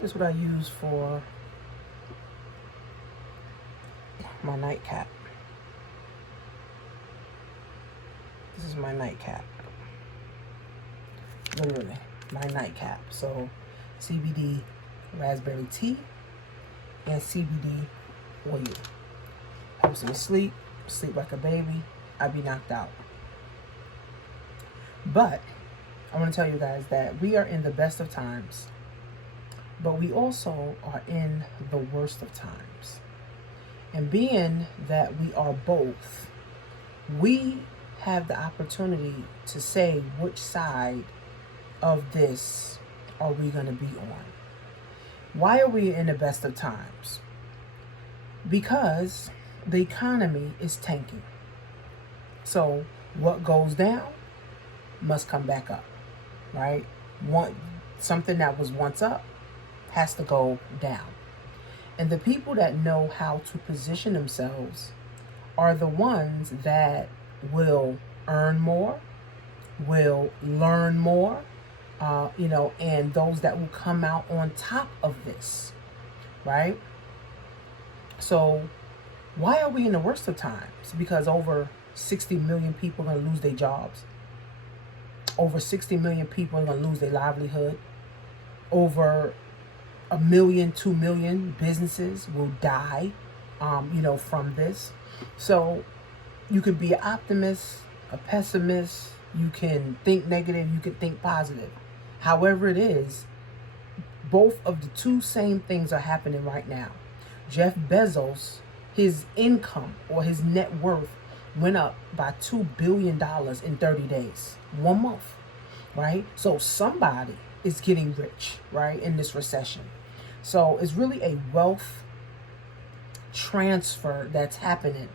This is what I use for my nightcap. This is my nightcap. Literally, my nightcap. So, CBD raspberry tea and CBD oil. Helps me sleep like a baby. I be knocked out. But I want to tell you guys that we are in the best of times, but we also are in the worst of times. And being that we are both, we have the opportunity to say which side of this are we going to be on. Why are we in the best of times? Because the economy is tanking. So what goes down must come back up, right? Something that was once up has to go down. And the people that know how to position themselves are the ones that will earn more, will learn more, and those that will come out on top of this, right? So why are we in the worst of times? Because over 60 million people are going to lose their jobs. Over 60 million people are going to lose their livelihood. Over 1 million, 2 million businesses will die, from this. So you could be an optimist, a pessimist. You can think negative. You can think positive. However it is, both of the two same things are happening right now. Jeff Bezos, his income or his net worth went up by $2 billion in 30 days, 1 month, right? So somebody is getting rich, right, in this recession. So it's really a wealth transfer that's happening.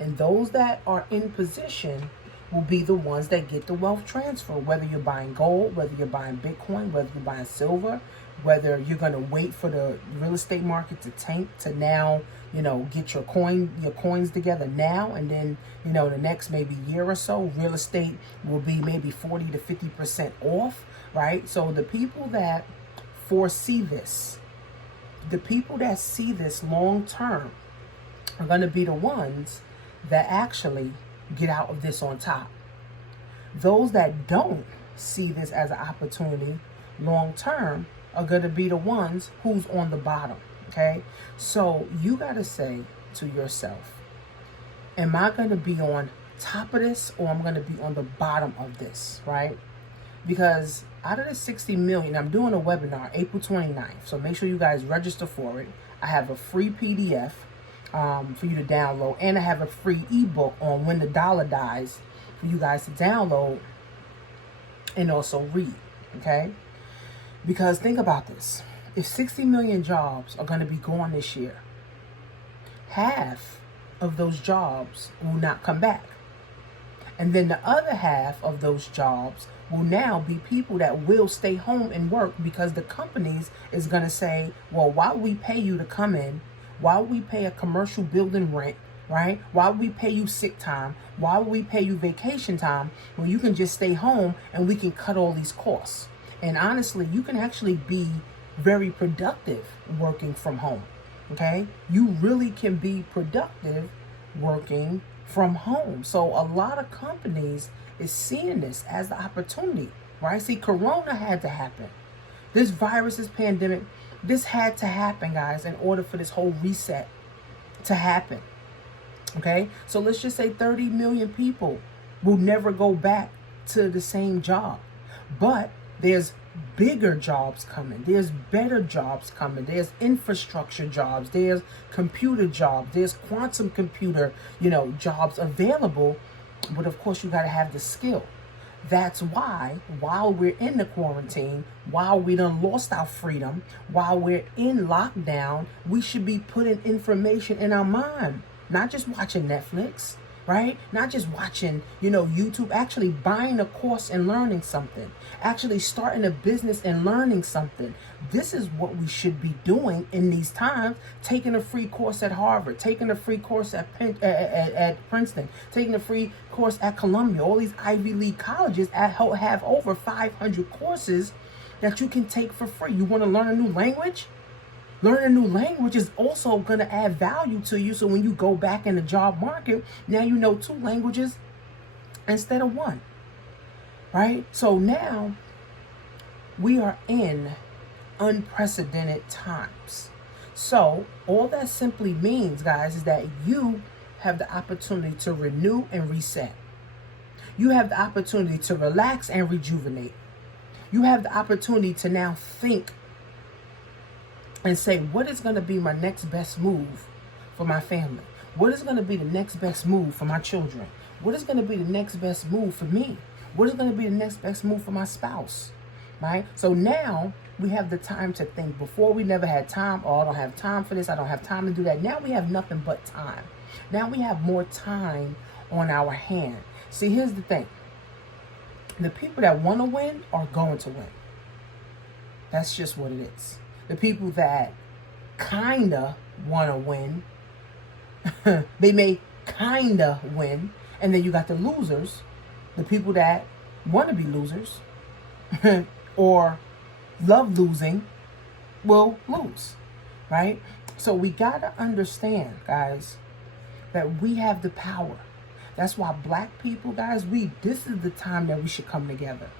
And those that are in position will be the ones that get the wealth transfer, whether you're buying gold, whether you're buying Bitcoin, whether you're buying silver, whether you're going to wait for the real estate market to tank to now, get your coins together now, and then, the next maybe year or so, real estate will be maybe 40 to 50% off, right? So the people that foresee this, the people that see this long term are going to be the ones that actually get out of this on top. Those that don't see this as an opportunity long term are going to be the ones who's on the bottom, okay? So you got to say to yourself, am I going to be on top of this or I'm going to be on the bottom of this, right? Because out of the 60 million, I'm doing a webinar April 29th, so make sure you guys register for it. I have a free PDF for you to download, and I have a free ebook on When the Dollar Dies for you guys to download and also read, okay? Because think about this. If 60 million jobs are going to be gone this year, half of those jobs will not come back. And then the other half of those jobs will now be people that will stay home and work because the companies is going to say, well, why would we pay you to come in? Why would we pay a commercial building rent, right? Why would we pay you sick time? Why would we pay you vacation time when you can just stay home and we can cut all these costs? And honestly, you can actually be very productive working from home, okay? You really can be productive working from home. So a lot of companies is seeing this as the opportunity, right? See, Corona had to happen. This virus, this pandemic, this had to happen, guys, in order for this whole reset to happen, okay? So let's just say 30 million people will never go back to the same job. But there's bigger jobs coming. There's better jobs coming. There's infrastructure jobs. There's computer jobs. There's quantum computer, jobs available. But of course, you got to have the skill. That's why, while we're in the quarantine, while we done lost our freedom, while we're in lockdown, we should be putting information in our mind. Not just watching Netflix, right? Not just watching, YouTube, actually buying a course and learning something, actually starting a business and learning something. This is what we should be doing in these times, taking a free course at Harvard, taking a free course at Princeton, taking a free course at Columbia. All these Ivy League colleges have over 500 courses that you can take for free. You want to learn a new language? Learn a new language is also going to add value to you. So when you go back in the job market, now you know 2 languages instead of 1, right? So now we are in unprecedented times. So all that simply means, guys, is that you have the opportunity to renew and reset. You have the opportunity to relax and rejuvenate. You have the opportunity to now think and say, what is going to be my next best move for my family? What is going to be the next best move for my children? What is going to be the next best move for me? What is going to be the next best move for my spouse? Right? So now we have the time to think. Before, we never had time. Oh, I don't have time for this. I don't have time to do that. Now we have nothing but time. Now we have more time on our hand. See, here's the thing. The people that want to win are going to win. That's just what it is. The people that kinda want to win, they may kinda win. And then you got the losers, the people that want to be losers or love losing will lose, right? So we got to understand, guys, that we have the power. That's why black people, guys, this is the time that we should come together.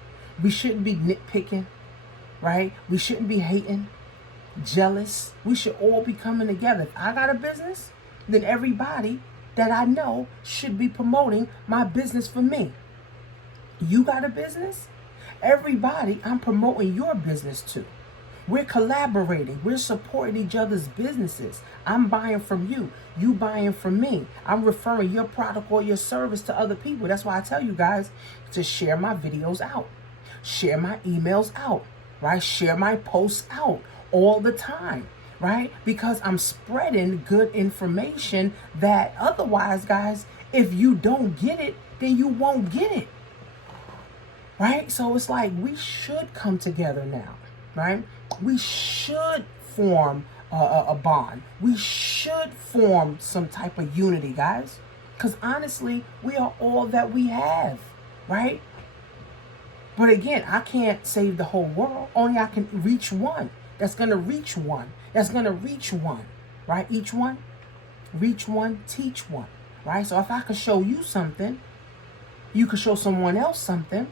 We shouldn't be nitpicking, right? We shouldn't be hating, jealous. We should all be coming together. If I got a business, then everybody that I know should be promoting my business for me. You got a business? Everybody, I'm promoting your business to. We're collaborating. We're supporting each other's businesses. I'm buying from you. You buying from me. I'm referring your product or your service to other people. That's why I tell you guys to share my videos out. Share my emails out, right? Share my posts out all the time, right? Because I'm spreading good information that otherwise, guys, if you don't get it, then you won't get it, right? So it's like we should come together now, right? We should form a bond. We should form some type of unity, guys. Because honestly, we are all that we have, right? But again, I can't save the whole world. Only I can reach one. That's going to reach one. That's going to reach one, right? Each one, reach one, teach one, right? So if I could show you something, you could show someone else something,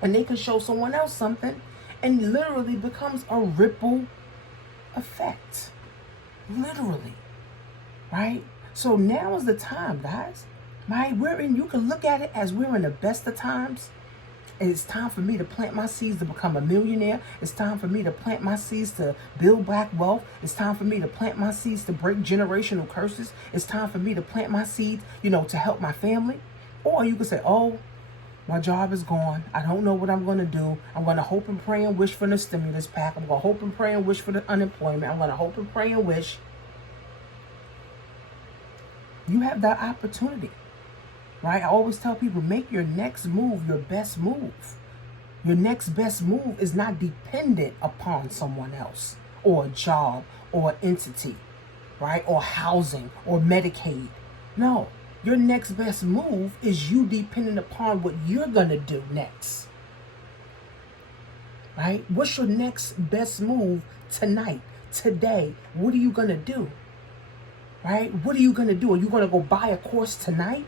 and they could show someone else something, and literally becomes a ripple effect. Literally, right? So now is the time, guys, right? You can look at it as we're in the best of times. It's time for me to plant my seeds to become a millionaire. It's time for me to plant my seeds to build black wealth. It's time for me to plant my seeds to break generational curses. It's time for me to plant my seeds, to help my family. Or you could say, oh, my job is gone. I don't know what I'm going to do. I'm going to hope and pray and wish for the stimulus pack. I'm going to hope and pray and wish for the unemployment. I'm going to hope and pray and wish. You have that opportunity, right? I always tell people, make your next move your best move. Your next best move is not dependent upon someone else or a job or an entity, right? Or housing or Medicaid. No. Your next best move is you dependent upon what you're going to do next. Right? What's your next best move tonight, today? What are you going to do? Right? What are you going to do? Are you going to go buy a course tonight?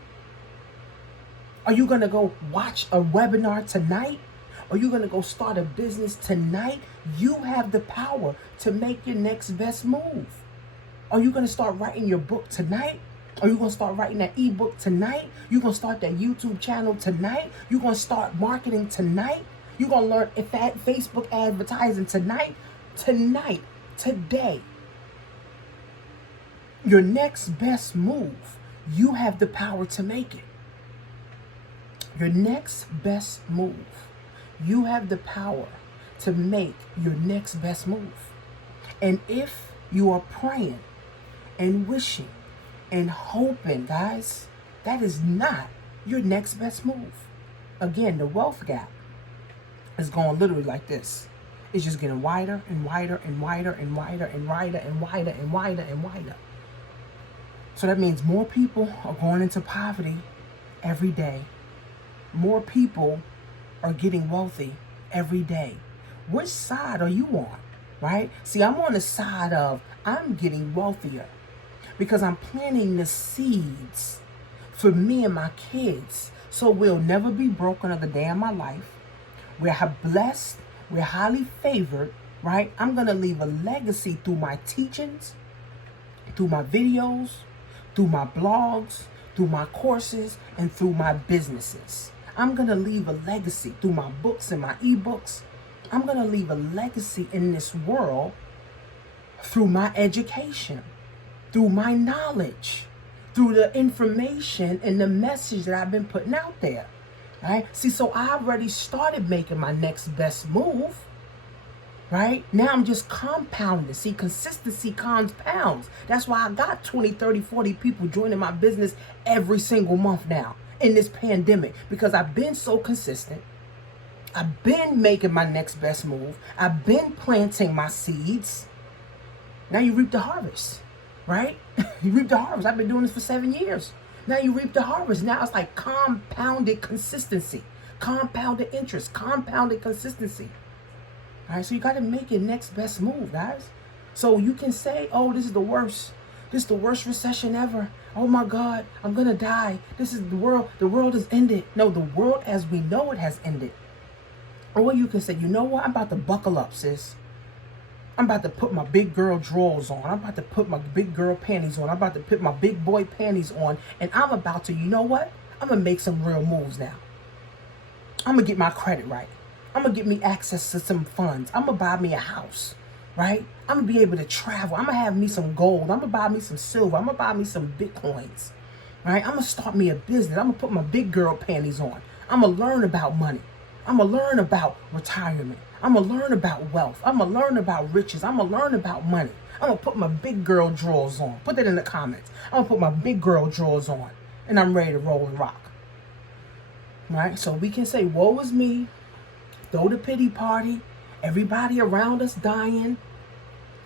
Are you going to go watch a webinar tonight? Are you going to go start a business tonight? You have the power to make your next best move. Are you going to start writing your book tonight? Are you going to start writing that ebook tonight? You're going to start that YouTube channel tonight? You're going to start marketing tonight? You're going to learn Facebook advertising tonight? Tonight, today. Your next best move, you have the power to make it. Your next best move, you have the power to make your next best move. And if you are praying and wishing and hoping, guys, that is not your next best move. Again, the wealth gap is going literally like this. It's just getting wider and wider and wider and wider and wider and wider and wider and wider. So that means more people are going into poverty every day. More people are getting wealthy every day. Which side are you on, right? See, I'm on the side of I'm getting wealthier because I'm planting the seeds for me and my kids so we'll never be broke another day in my life. We're blessed, we're highly favored, right? I'm going to leave a legacy through my teachings, through my videos, through my blogs, through my courses, and through my businesses. I'm going to leave a legacy through my books and my ebooks. I'm going to leave a legacy in this world through my education, through my knowledge, through the information and the message that I've been putting out there. Right? See, so I already started making my next best move. Right? Now I'm just compounding. See, consistency compounds. That's why I got 20, 30, 40 people joining my business every single month now in this pandemic, because I've been so consistent. I've been making my next best move. I've been planting my seeds. Now you reap the harvest, right? You reap the harvest. I've been doing this for 7 years. Now you reap the harvest. Now it's like compounded consistency, compounded interest, compounded consistency. All right, so you got to make your next best move, guys. So you can say, oh, this is the worst. This is the worst recession ever. Oh my God, I'm going to die. This is the world. The world has ended. No, the world as we know it has ended. Or you can say, you know what? I'm about to buckle up, sis. I'm about to put my big girl drawers on. I'm about to put my big girl panties on. I'm about to put my big boy panties on. And I'm about to, you know what? I'm going to make some real moves now. I'm going to get my credit right. I'm going to get me access to some funds. I'm going to buy me a house, right? I'm going to be able to travel. I'm going to have me some gold. I'm going to buy me some silver. I'm going to buy me some Bitcoins, right? I'm going to start me a business. I'm going to put my big girl panties on. I'm going to learn about money. I'm going to learn about retirement. I'm going to learn about wealth. I'm going to learn about riches. I'm going to learn about money. I'm going to put my big girl drawers on. Put that in the comments. I'm going to put my big girl drawers on. And I'm ready to roll and rock. Right? So we can say, woe is me. Throw the pity party. Everybody around us dying.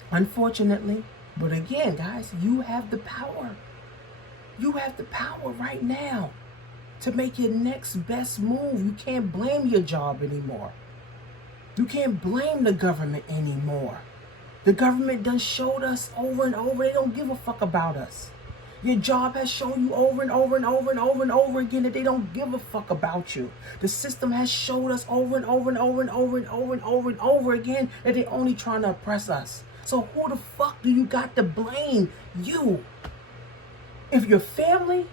Unfortunately. But again, guys, you have the power. You have the power right now to make your next best move. You can't blame your job anymore. You can't blame the government anymore. The government done showed us over and over. They don't give a fuck about us. Your job has shown you over and over and over and over and over again that they don't give a fuck about you. The system has showed us over and over and over and over and over and over and over again that they're only trying to oppress us. So who the fuck do you got to blame? You. If your family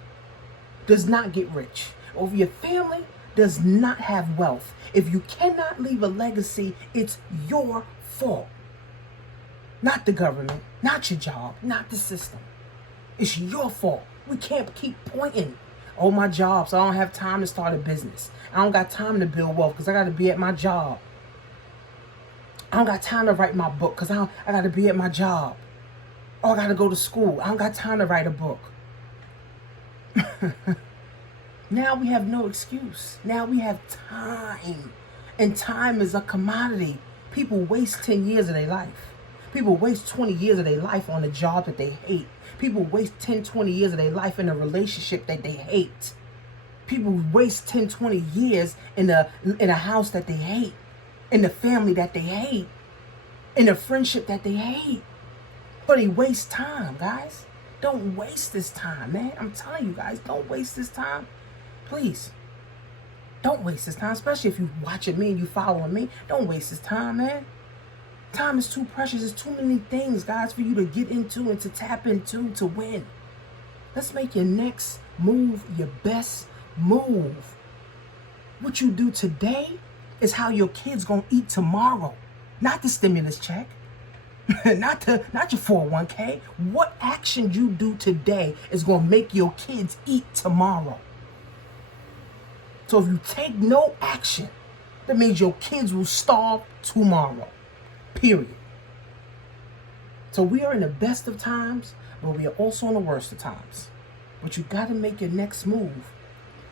does not get rich, or if your family does not have wealth, if you cannot leave a legacy, it's your fault. Not the government, not your job, not the system. It's your fault. We can't keep pointing. Oh, my job, so I don't have time to start a business. I don't got time to build wealth because I got to be at my job. I don't got time to write my book because I got to be at my job. Oh, I got to go to school. I don't got time to write a book. Now we have no excuse. Now we have time. And time is a commodity. People waste 10 years of their life. People waste 20 years of their life on a job that they hate. People waste 10, 20 years of their life in a relationship that they hate. People waste 10, 20 years in a house that they hate. In the family that they hate. In a friendship that they hate. But they waste time, guys. Don't waste this time, man. I'm telling you guys, don't waste this time. Please. Don't waste this time, especially if you're watching me and you following me. Don't waste this time, man. Time is too precious. There's too many things, guys, for you to get into and to tap into to win. Let's make your next move your best move. What you do today is how your kids gonna eat tomorrow. Not the stimulus check. not your 401k. What action you do today is gonna make your kids eat tomorrow. So if you take no action, that means your kids will starve tomorrow. Period. So we are in the best of times, but we are also in the worst of times. But you got to make your next move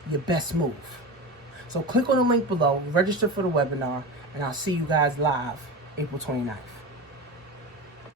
your best move. So click on the link below, register for the webinar, and I'll see you guys live April 29th.